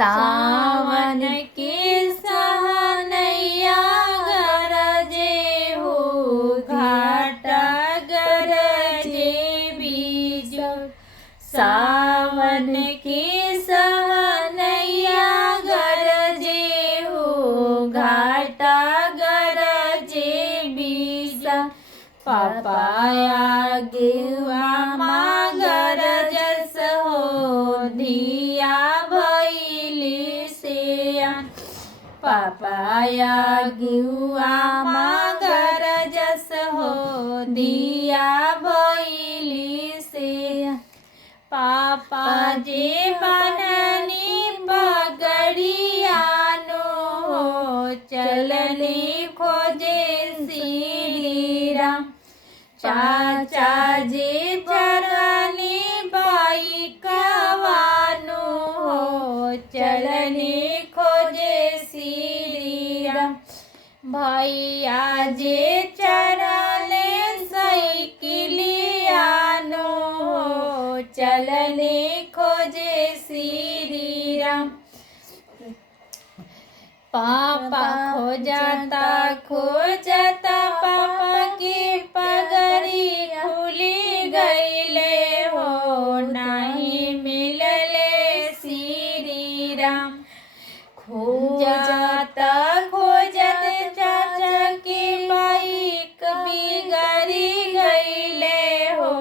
सावन के सहनैया गरजे हो घाटा गरजे बीजो। सावन के सहनैया गरजे हो घाटा गरजे बीजा। पपाया गेवा माँ गरजस हो धिया भैली से। पपाया गेवा माँ गरजस हो धिया भैली से। पापा जे बननी पगड़ियानो हो चलनी खोजे श्री राम। चाचा जे चरनी बाई कवानो हो चलनी खोजे श्री राम। भैया जे चरने साइकिलियानो हो चलने खोजे श्री राम। पापा खोजता पापा की पगड़ी खुली गईले हो नहीं मिलले श्री राम। खोजता खोजत चाचा की बाइक बिगड़ी गईले हो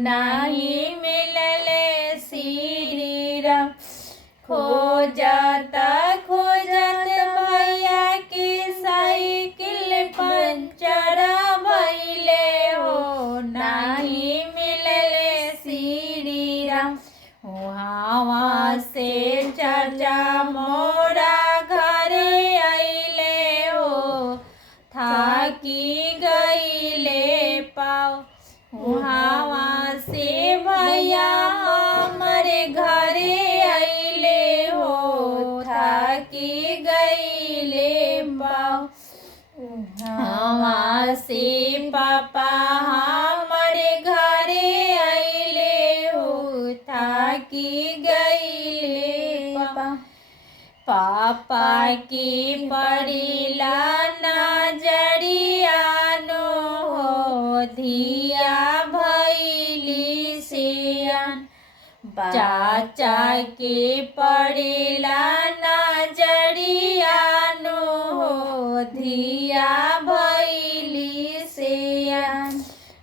नहीं मिलले श्री राम। खोजता खोजत भैया की साइकिल पंचर भइले हो नहीं मिलले श्री राम। वहाँ से चाचा मोरा घरे अइले हो थाकी गईले पाओ। वहाँ से भैया हमारे घरे अइले हो थाकी गईले पाओ। वहाँ से पापा हमारे घरे अइले हो थाकी गईले पाओ। पापा की पड़ीला नजरियानो हो धिया भैली सियान। चाचा के पड़ीला नजरियानो हो धिया भैली सियान।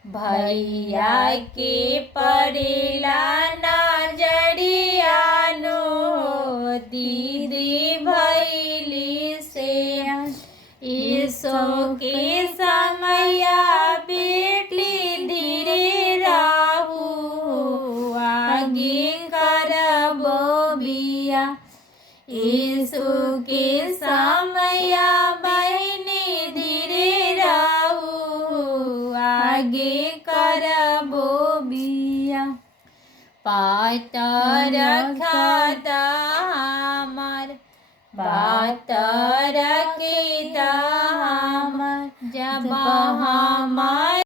भैया के पड़ीला नजरियानो हो दीदी भैली सियान। ईसो के समया बेटी धीरे राहु आगे करबो बिया। ईसो के समया बहनी धीरे राहु आगे करबो बिया। पातर खाता हमार पातर के हमर जब हमार